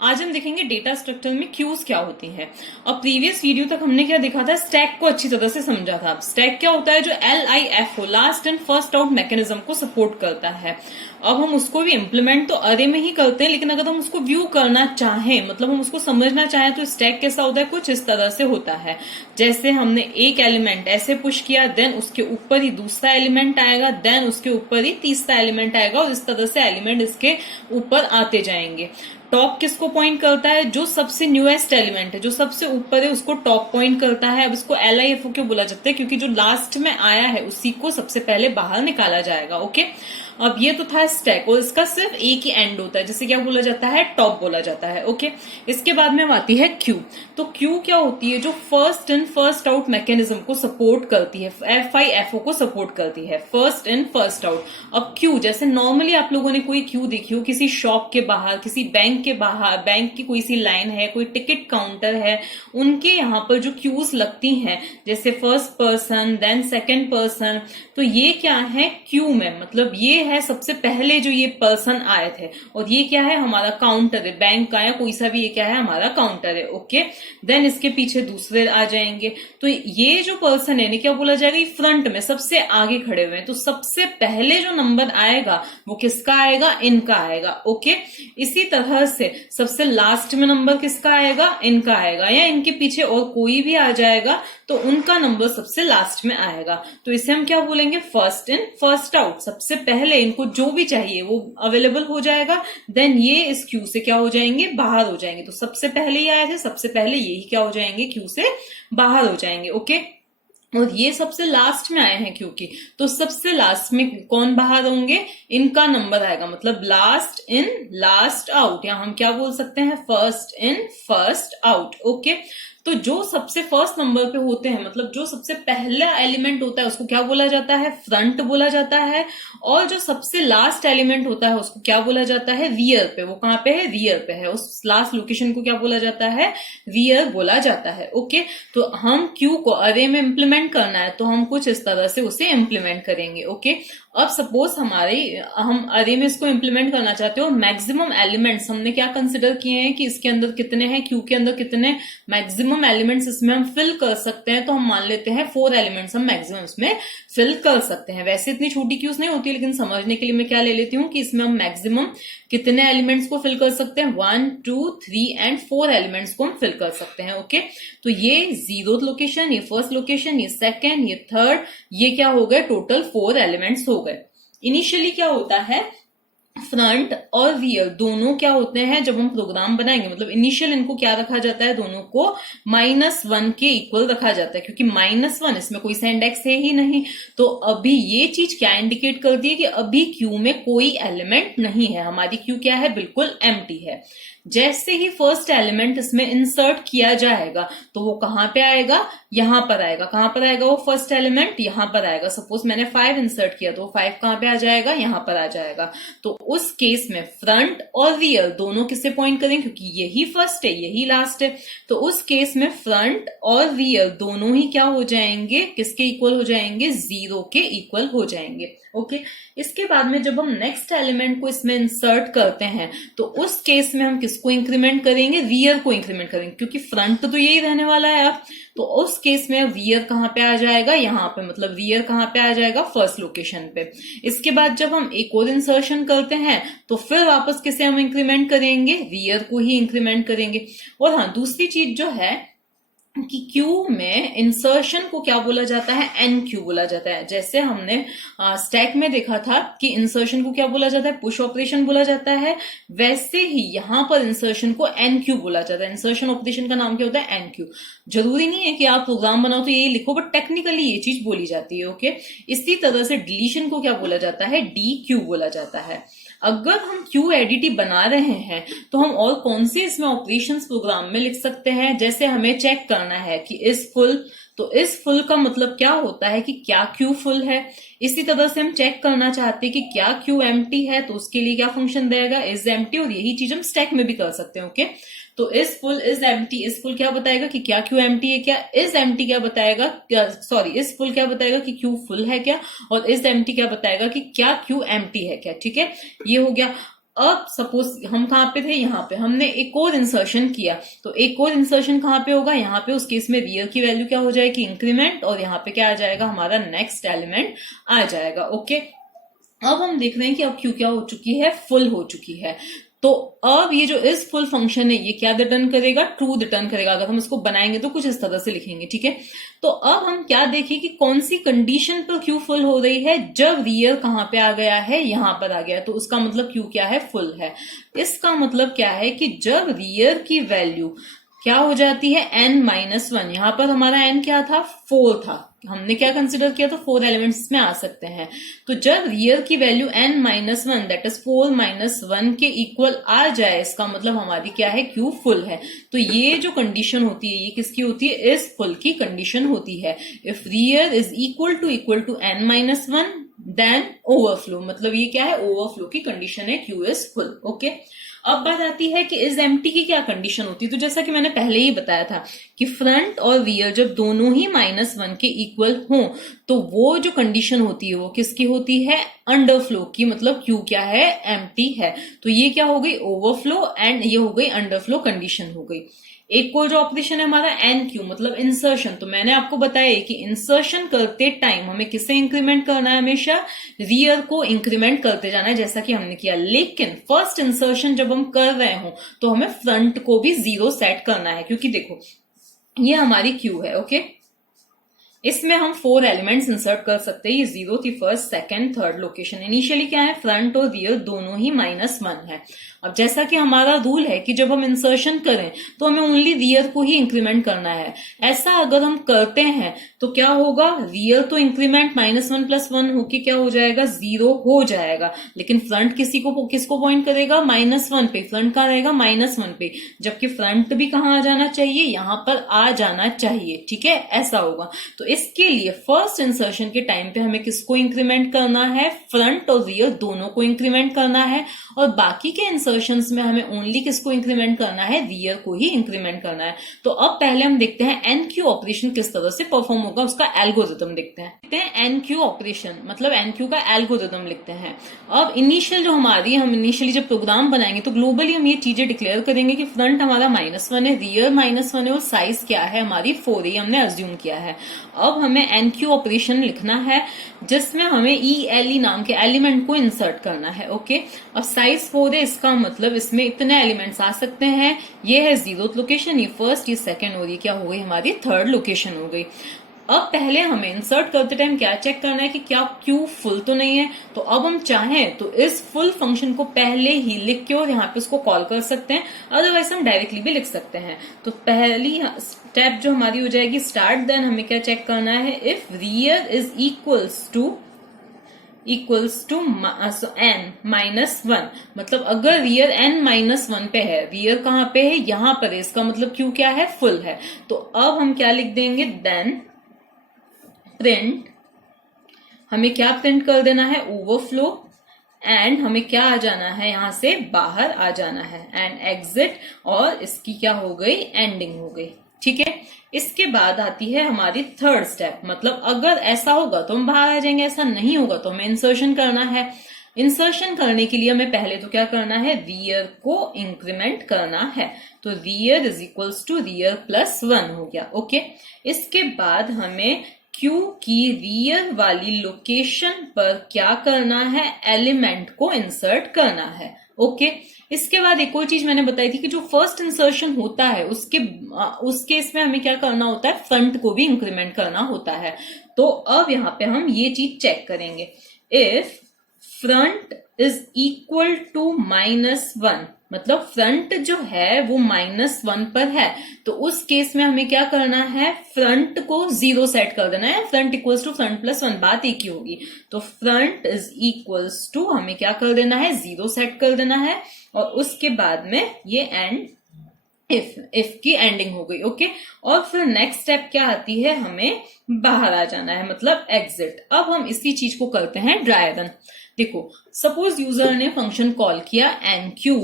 आज हम देखेंगे डेटा स्ट्रक्चर में क्यूज क्या होती हैं। अब प्रीवियस वीडियो तक हमने क्या देखा था, स्टैक को अच्छी तरह से समझा था। स्टैक क्या होता है, जो LIFO last in first out mechanism को सपोर्ट करता है। अब हम उसको भी इम्प्लीमेंट तो अरे में ही करते हैं, लेकिन अगर हम उसको व्यू करना चाहें, मतलब हम उसको समझना चाहें, तो स्टैक कैसा होता है, कुछ इस तरह से होता है। जैसे हमने एक एलिमेंट ऐसे पुश किया, देन उसके ऊपर ही दूसरा एलिमेंट आएगा, देन उसके ऊपर ही तीसरा एलिमेंट आएगा, और इस तरह से एलिमेंट इसके ऊपर आते जाएंगे। टॉप किसको पॉइंट करता है, जो सबसे न्यूएस्ट एलिमेंट है, जो सबसे ऊपर है, उसको टॉप पॉइंट करता है। अब इसको LIFO क्यों बोला जाता है, क्योंकि जो लास्ट में आया है उसी को सबसे पहले बाहर निकाला जाएगा। ओके, अब ये तो था स्टैक, और इसका सिर्फ एक ही एंड होता है, जिसे क्या बोला जाता है, टॉप बोला जाता है। ओके, इसके बाद में आती है क्यू। तो क्यू क्या होती है, जो first in first out mechanism को सपोर्ट करती है, FIFO को सपोर्ट करती है, फर्स्ट इन फर्स्ट आउट। अब क्यू, जैसे नॉर्मली आप लोगों ने कोई क्यू देखी हो किसी शॉप के बाहर, किसी बैंक के बाहर, बैंक की कोई सी लाइन है, कोई टिकट काउंटर है, उनके यहाँ पर जो क्यूज लगती हैं, जैसे first person then second person, तो ये क्या है, क्यू में, मतलब ये है सबसे पहले जो ये पर्सन आए थे, और ये क्या है, हमारा काउंटर है, बैंक का या कोई सा भी, ये क्या है, हमारा काउंटर है। ओके, देन इसके पीछे दूसरे आ जाएंगे, तो ये जो पर्सन है, क्या बोला जाएगा, ये फ्रंट में सबसे आगे खड़े हुए हैं, तो सबसे पहले जो नंबर आएगा वो किसका आएगा, इनका आएगा। ओके, इसी तरह से सबसे लास्ट में नंबर किसका आएगा, इनका आएगा, या इनके पीछे और कोई भी आ जाएगा तो उनका नंबर सबसे लास्ट में आएगा। तो इसे हम क्या बोलेंगे, फर्स्ट इन फर्स्ट आउट। सबसे पहले इनको जो भी चाहिए वो अवेलेबल हो जाएगा, देन ये इस क्यू से क्या हो जाएंगे, बाहर हो जाएंगे। तो सबसे पहले ही आए थे, सबसे पहले यही क्या हो जाएंगे, क्यू से बाहर हो जाएंगे। ओके, और ये सबसे लास्ट में आए हैं क्योंकि, तो सबसे लास्ट में कौन बाहर होंगे, इनका नंबर आएगा, मतलब लास्ट इन लास्ट आउट, या हम क्या बोल सकते हैं, first in first out. Okay, तो जो सबसे फर्स्ट नंबर पे होते हैं, मतलब जो सबसे पहला एलिमेंट होता है, उसको क्या बोला जाता है, फ्रंट बोला जाता है। और जो सबसे लास्ट एलिमेंट होता है उसको क्या बोला जाता है, रियर पे। वो कहाँ पे है, रियर पे है, उस लास्ट लोकेशन को क्या बोला जाता है, रियर बोला जाता है। ओके, तो हम क्यू को अरे में इंप्लीमेंट करना है, तो हम कुछ इस तरह से उसे इंप्लीमेंट करेंगे। ओके, अब सपोज हम अरे में इसको इंप्लीमेंट करना चाहते हो, मैक्सिमम एलिमेंट्स हमने क्या कंसिडर किए हैं कि इसके अंदर कितने हैं, क्यू के अंदर कितने मैक्सिमम एलिमेंट्स इसमें हम फिल कर सकते हैं, तो हम मान लेते हैं 4 एलिमेंट्स हम मैक्सिमम इसमें फिल कर सकते हैं। वैसे इतनी छोटी क्यूज नहीं होती, लेकिन समझने के लिए मैं क्या ले लेती हूँ कि इसमें हम मैक्सिमम कितने एलिमेंट्स को फिल कर सकते हैं, 1 2 3 एंड 4 एलिमेंट्स को हम फिल कर सकते हैं। ओके, तो ये 0th लोकेशन, ये फर्स्ट लोकेशन, ये सेकंड, ये थर्ड, ये क्या हो गए, टोटल 4 एलिमेंट्स हो गए। इनिशियली क्या होता है, फ्रंट और रियर दोनों क्या होते हैं, जब हम प्रोग्राम बनाएंगे, मतलब इनिशियल इनको क्या रखा जाता है, दोनों को -1 के इक्वल रखा जाता है, क्योंकि -1 इसमें कोई सा इंडेक्स है ही नहीं। तो अभी ये चीज क्या इंडिकेट करती है कि अभी क्यू में कोई एलिमेंट नहीं है, हमारी क्यू क्या है, बिल्कुल एम्प्टी है। जैसे ही फर्स्ट एलिमेंट इसमें इंसर्ट किया जाएगा, तो वो कहां पे आएगा, यहां पर आएगा। कहां पर आएगा वो फर्स्ट एलिमेंट, यहां पर आएगा। सपोज मैंने 5 इंसर्ट किया, तो 5 कहां पे आ जाएगा, यहां पर आ जाएगा। तो उस केस में फ्रंट और रियर दोनों किससे पॉइंट करें, क्योंकि यही फर्स्ट है यही लास्ट है, तो उस केस में फ्रंट और रियर दोनों ही क्या हो जाएंगे, किसके इक्वल हो जाएंगे, 0 के इक्वल हो जाएंगे। ओके, इसके बाद में जब हम नेक्स्ट एलिमेंट को इसमें इंसर्ट करते हैं, तो उस केस में हम किसको इंक्रीमेंट करेंगे, रियर को इंक्रीमेंट करेंगे, क्योंकि फ्रंट तो यही रहने वाला है अब। तो उस केस में रियर कहां पे आ जाएगा, यहां पे, मतलब रियर कहां पे आ जाएगा, फर्स्ट लोकेशन पे। इसके बाद जब हम एक और इंसर्शन करते हैं, तो फिर वापस किसे हम इंक्रीमेंट करेंगे, रियर को ही इंक्रीमेंट करेंगे। और हाँ, दूसरी चीज जो है कि क्यू में इंसर्शन को क्या बोला जाता है, एन क्यू बोला जाता है। जैसे हमने स्टैक में देखा था कि इंसर्शन को क्या बोला जाता है, पुश ऑपरेशन बोला जाता है, वैसे ही यहां पर इंसर्शन को एन क्यू बोला जाता है। इंसर्शन ऑपरेशन का नाम क्या होता है, एन क्यू। जरूरी नहीं है कि आप प्रोग्राम बनाओ तो यही लिखो, बट टेक्निकली ये चीज बोली जाती है। ओके, इसी तरह से डिलीशन को क्या बोला जाता है, डी क्यू बोला जाता है। अगर हम क्यू एडिटी बना रहे हैं, तो हम और कौन से इसमें ऑपरेशंस प्रोग्राम में लिख सकते हैं। जैसे हमें चेक करना है कि इज फुल, तो इस फुल का मतलब क्या होता है कि क्या क्यू फुल है। इसी तरह से हम चेक करना चाहते हैं कि क्या क्यू एम्प्टी है, तो उसके लिए क्या फंक्शन देगा, इज एम्प्टी। और यही चीज हम स्टैक में भी कर सकते हैं। ओके, तो is full is empty, is full क्या बताएगा कि क्या क्यू एम्प्टी है क्या, इज एम्प्टी क्या बताएगा, सॉरी इज फुल क्या बताएगा कि क्यू फुल है क्या, और इज एम्प्टी क्या बताएगा कि क्या क्यू एम्प्टी है क्या। ठीक है, ये हो गया। अब सपोज हम कहाँ पे थे, यहाँ पे हमने एक और इंसर्शन किया, तो एक और इंसर्शन कहाँ पे होगा, यहाँ पे। उस केस में रियल की वैल्यू क्या हो जाएगी, इंक्रीमेंट, और यहाँ पे क्या आ जाएगा, हमारा नेक्स्ट एलिमेंट आ जाएगा। ओके, अब हम देख रहे हैं कि अब क्यू क्या हो चुकी है, फुल हो चुकी है। तो अब ये जो इस फुल फंक्शन है ये क्या रिटर्न करेगा, ट्रू रिटर्न करेगा। अगर हम इसको बनाएंगे तो कुछ इस तरह से लिखेंगे, ठीक है। तो अब हम क्या देखें कि कौन सी कंडीशन पर क्यू फुल हो रही है, जब रियल कहां पे आ गया है, यहां पर आ गया, तो उसका मतलब क्यू क्या है, फुल है। इसका मतलब क्या है कि जब रियल की वैल्यू क्या हो जाती है, n-1, यहां पर हमारा n क्या था, 4 था, हमने क्या कंसिडर किया, तो 4 एलिमेंट्स में आ सकते हैं। तो जब रियल की वैल्यू n-1 दैट इज 4-1 के इक्वल आ जाए, इसका मतलब हमारी क्या है, क्यू फुल है। तो ये जो कंडीशन होती है ये किसकी होती है, इस फुल की कंडीशन होती है। If rear is equal to n-1 then overflow, मतलब ये क्या है, ओवरफ्लो की कंडीशन है, क्यू इज फुल। ओके, अब बात आती है कि इस एम्प्टी की क्या कंडीशन होती है। तो जैसा कि मैंने पहले ही बताया था कि फ्रंट और रियर जब दोनों ही -1 के इक्वल हों तो वो जो कंडीशन होती है वो किसकी होती है, अंडरफ्लो की, मतलब क्यू क्या है, एम्प्टी है। तो ये क्या हो गई, ओवरफ्लो, एंड ये हो गई अंडरफ्लो कंडीशन हो गई। एक और जो ऑपरेशन है हमारा एन क्यू, मतलब इंसर्शन। तो मैंने आपको बताया कि इंसर्शन करते टाइम हमें किसे इंक्रीमेंट करना है, हमेशा रियर को इंक्रीमेंट करते जाना है, जैसा कि हमने किया। लेकिन फर्स्ट इंसर्शन जब हम कर रहे हो तो हमें फ्रंट को भी 0 सेट करना है, क्योंकि देखो ये हमारी क्यू है। ओके, इसमें हम 4 एलिमेंट्स इंसर्ट कर सकते हैं। ये 0 थी, first, second, third location. Initially क्या है, फ्रंट और रियर दोनों ही -1 है। अब जैसा कि हमारा रूल है कि जब हम इंसर्शन करें तो हमें ओनली रियर को ही इंक्रीमेंट करना है। ऐसा अगर हम करते हैं तो क्या होगा, रियर तो इंक्रीमेंट -1 + 1 होके क्या हो जाएगा, 0 हो जाएगा। लेकिन फ्रंट किसको पॉइंट करेगा, -1 पे। फ्रंट कहाँ रहेगा, -1 पे, जबकि फ्रंट भी कहाँ आ जाना चाहिए, यहां पर आ जाना चाहिए, ठीक है, ऐसा होगा। तो इसके लिए फर्स्ट इंसर्शन के टाइम पे हमें किसको इंक्रीमेंट करना है, फ्रंट और रियर दोनों को इंक्रीमेंट करना है। और बाकी के इंसर्शंस में हमें ओनली किसको इंक्रीमेंट करना है, रियर को ही इंक्रीमेंट करना है। तो अब पहले हम देखते हैं एनक्यू ऑपरेशन किस तरह से परफॉर्म होगा, उसका एल्गोरिथम देखते हैं। एनक्यू ऑपरेशन मतलब एनक्यू का एल्गोरिथम लिखते हैं। अब इनिशियल जो हमारी, हम इनिशियली जब प्रोग्राम बनाएंगे तो ग्लोबली हम ये चीजें डिक्लेयर करेंगे कि फ्रंट हमारा -1 है, रियर -1 है, और साइज क्या है हमारी 4 है, हमने अज्यूम किया है। अब हमें एनक्यू ऑपरेशन लिखना है जिसमें हमें ELE नाम के एलिमेंट को इंसर्ट करना है। ओके, अब साइज 4 है, इसका मतलब इसमें इतने एलिमेंट्स आ सकते हैं। ये है 0th लोकेशन, ये फर्स्ट, ये सेकंड, और ये क्या हो गई, हमारी थर्ड लोकेशन हो गई। अब पहले हमें इंसर्ट करते टाइम क्या चेक करना है कि क्या क्यू फुल तो नहीं है। तो अब हम चाहें तो इस फुल फंक्शन को पहले ही लिख के और यहाँ पे उसको कॉल कर सकते हैं, अदरवाइज हम डायरेक्टली भी लिख सकते हैं। तो पहली स्टेप जो हमारी हो जाएगी स्टार्ट, देन हमें क्या चेक करना है, if rear is equals to n-1, मतलब अगर रियर n-1 पे है, रियर कहां पे है, यहां पर है, इसका मतलब क्यू क्या है, फुल है। तो अब हम क्या लिख देंगे, देन प्रिंट, हमें क्या प्रिंट कर देना है, ओवरफ्लो, एंड हमें क्या आ जाना है, यहां से बाहर आ जाना है, एंड एग्जिट, और इसकी क्या हो गई, एंडिंग हो गई, ठीक है। इसके बाद आती है हमारी थर्ड स्टेप, मतलब अगर ऐसा होगा तो हम बाहर आ जाएंगे, ऐसा नहीं होगा तो हमें इंसर्शन करना है। इंसर्शन करने के लिए हमें पहले तो क्या करना है, रियर को इंक्रीमेंट करना है। तो rear is equals to rear +1 हो गया। ओके, इसके बाद हमें क्यू की रियर वाली लोकेशन पर क्या करना है, एलिमेंट को इंसर्ट करना है। ओके, इसके बाद एक और चीज मैंने बताई थी कि जो फर्स्ट इंसर्शन होता है उस केस में हमें क्या करना होता है, फ्रंट को भी इंक्रीमेंट करना होता है। तो अब यहाँ पे हम ये चीज चेक करेंगे, if front is equal to -1, मतलब फ्रंट जो है वो -1 पर है, तो उस केस में हमें क्या करना है, फ्रंट को 0 सेट कर देना है। फ्रंट इक्वल्स टू फ्रंट +1, बात एक ही होगी। तो फ्रंट इज इक्वल्स टू हमें क्या कर देना है, 0 सेट कर देना है, और उसके बाद में ये एंड इफ की एंडिंग हो गई। ओके, और फिर नेक्स्ट स्टेप क्या आती है, हमें बाहर आ जाना है, मतलब एग्जिट। अब हम इसी चीज को करते हैं ड्राई रन। देखो, सपोज यूजर ने फंक्शन कॉल किया nq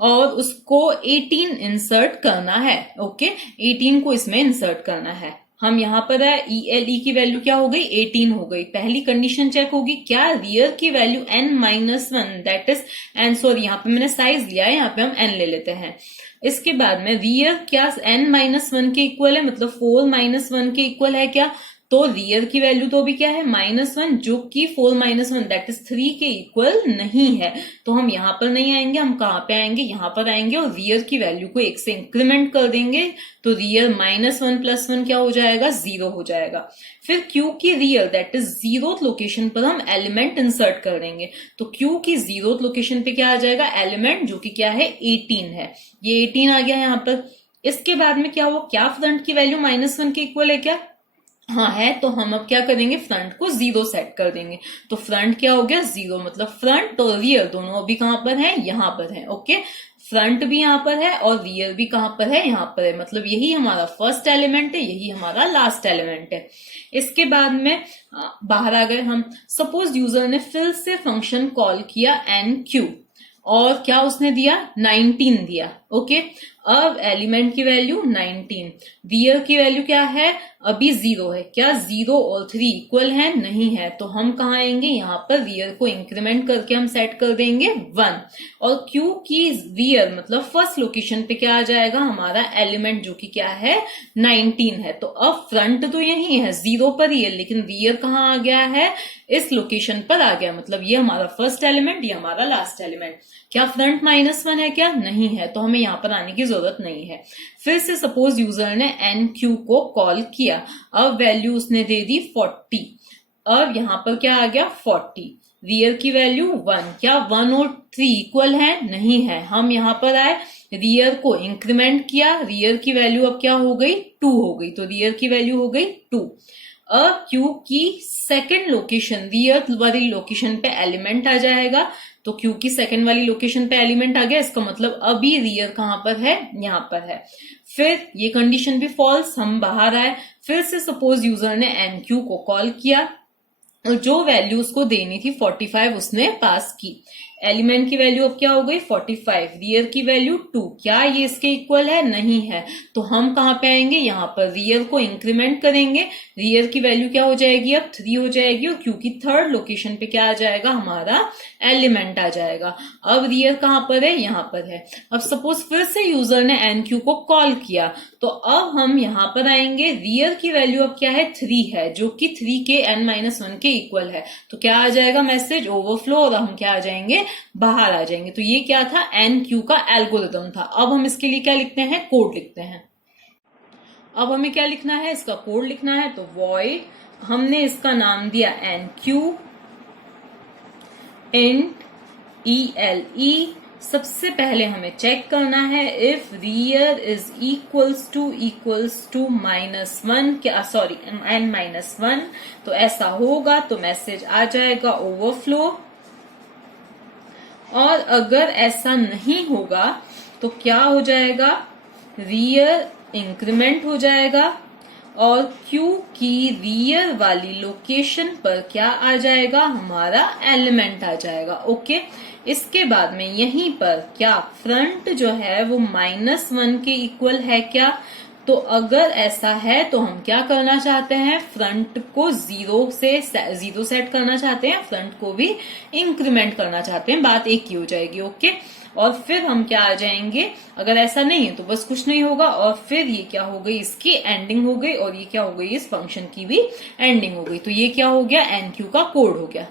और उसको 18 इंसर्ट करना है। ओके, 18 को इसमें इंसर्ट करना है। हम यहाँ पर है ELE की वैल्यू क्या हो गई 18 हो गई। पहली कंडीशन चेक होगी क्या रियर की value n-1 that is n, sorry यहाँ पे मैंने साइज लिया है, यहाँ पे हम n ले लेते हैं। इसके बाद में रियर क्या n-1 के इक्वल है, मतलब 4-1 के इक्वल है क्या, तो रियर की वैल्यू तो अभी क्या है -1 जो कि 4-1 दैट इज 3 के इक्वल नहीं है। तो हम यहाँ पर नहीं आएंगे, हम कहाँ पे आएंगे, यहाँ पर आएंगे और रियर की वैल्यू को 1 से इंक्रीमेंट कर देंगे। तो रियर -1 + 1 क्या हो जाएगा 0 हो जाएगा। फिर Q की rear that is 0th location पर हम एलिमेंट इंसर्ट कर देंगे। तो Q की 0th लोकेशन पे क्या आ जाएगा एलिमेंट, जो कि क्या है 18 है, ये 18 आ गया यहाँ पर। इसके बाद में क्या हुआ, क्या फ्रंट की वैल्यू -1 के इक्वल है क्या, हाँ है, तो हम अब क्या करेंगे फ्रंट को 0 सेट कर देंगे। तो फ्रंट क्या हो गया 0, मतलब फ्रंट और रियर दोनों अभी कहां पर है, यहाँ पर है। ओके, फ्रंट भी यहाँ पर है और रियर भी कहां पर है, यहाँ पर है, मतलब यही हमारा फर्स्ट एलिमेंट है, यही हमारा लास्ट एलिमेंट है। इसके बाद में बाहर आ गए हम। सपोज यूजर ने फिर से फंक्शन कॉल किया NQ और क्या उसने दिया 19 दिया। ओके, अब एलिमेंट की वैल्यू 19, रियर की वैल्यू क्या है अभी 0 है, क्या 0 और 3 इक्वल है, नहीं है, तो हम कहाँ आएंगे, यहाँ पर रियर को इंक्रीमेंट करके हम सेट कर देंगे 1 और Q की रियर मतलब फर्स्ट लोकेशन पे क्या आ जाएगा हमारा एलिमेंट, जो कि क्या है 19 है। तो अब फ्रंट तो यही है 0 पर ही है, लेकिन रियर कहाँ आ गया है इस लोकेशन पर आ गया, मतलब ये हमारा फर्स्ट एलिमेंट, ये हमारा लास्ट एलिमेंट। क्या फ्रंट -1 है क्या, नहीं है, तो हमें यहाँ पर आने की जरूरत नहीं है। फिर से सपोज यूजर ने NQ को कॉल किया, अब वैल्यू उसने दे दी 40, अब यहाँ पर क्या आ गया 40, रियर की वैल्यू 1, क्या 1 और 3 इक्वल है, नहीं है, हम यहाँ पर आए रियर को इंक्रीमेंट किया, रियर की वैल्यू अब क्या हो गई 2 हो गई, तो रियर की वैल्यू हो गई 2। अब Q की सेकेंड लोकेशन रियर वाली लोकेशन पे एलिमेंट आ जाएगा, तो Q की सेकेंड वाली लोकेशन पे एलिमेंट आ गया, इसका मतलब अभी रियर कहां पर है, यहाँ पर है। फिर ये कंडीशन भी फॉल्स, हम बाहर आए। फिर से सपोज यूजर ने NQ को कॉल किया और जो वैल्यू उसको देनी थी 45 उसने पास की। एलिमेंट की वैल्यू अब क्या हो गई 45, रियर की वैल्यू 2, क्या ये इसके इक्वल है, नहीं है, तो हम कहां पे आएंगे, यहाँ पर रियर को इंक्रीमेंट करेंगे, रियर की वैल्यू क्या हो जाएगी अब 3 हो जाएगी और Q की थर्ड लोकेशन पे क्या आ जाएगा हमारा एलिमेंट आ जाएगा। अब रियर कहां पर है, यहाँ पर है। अब सपोज फिर से यूजर ने NQ को कॉल किया, तो अब हम यहाँ पर आएंगे, रियर की वैल्यू अब क्या है 3 है, जो कि 3 के n-1 के इक्वल है, तो क्या आ जाएगा मैसेज ओवरफ्लो और हम क्या आ जाएंगे बाहर आ जाएंगे। तो ये क्या था NQ का एल्गोरिथम था। अब हम इसके लिए क्या लिखते हैं, कोड लिखते हैं। अब हमें क्या लिखना है, इसका कोड लिखना है, तो वॉइड, हमने इसका नाम दिया NQ इंट ELE। सबसे पहले हमें चेक करना है if rear is equals to -1, क्या सॉरी n-1, तो ऐसा होगा तो मैसेज आ जाएगा ओवरफ्लो, और अगर ऐसा नहीं होगा तो क्या हो जाएगा, रियर इंक्रीमेंट हो जाएगा और Q की रियर वाली लोकेशन पर क्या आ जाएगा हमारा एलिमेंट आ जाएगा। ओके, इसके बाद में यहीं पर क्या फ्रंट जो है वो -1 के इक्वल है क्या, तो अगर ऐसा है तो हम क्या करना चाहते हैं, फ्रंट को 0 सेट करना चाहते हैं, फ्रंट को भी इंक्रीमेंट करना चाहते हैं, बात एक ही हो जाएगी। ओके, और फिर हम क्या आ जाएंगे, अगर ऐसा नहीं है तो बस कुछ नहीं होगा, और फिर ये क्या हो गई इसकी एंडिंग हो गई और ये क्या हो गई इस फंक्शन की भी एंडिंग हो गई। तो ये क्या हो गया NQ का कोड हो गया।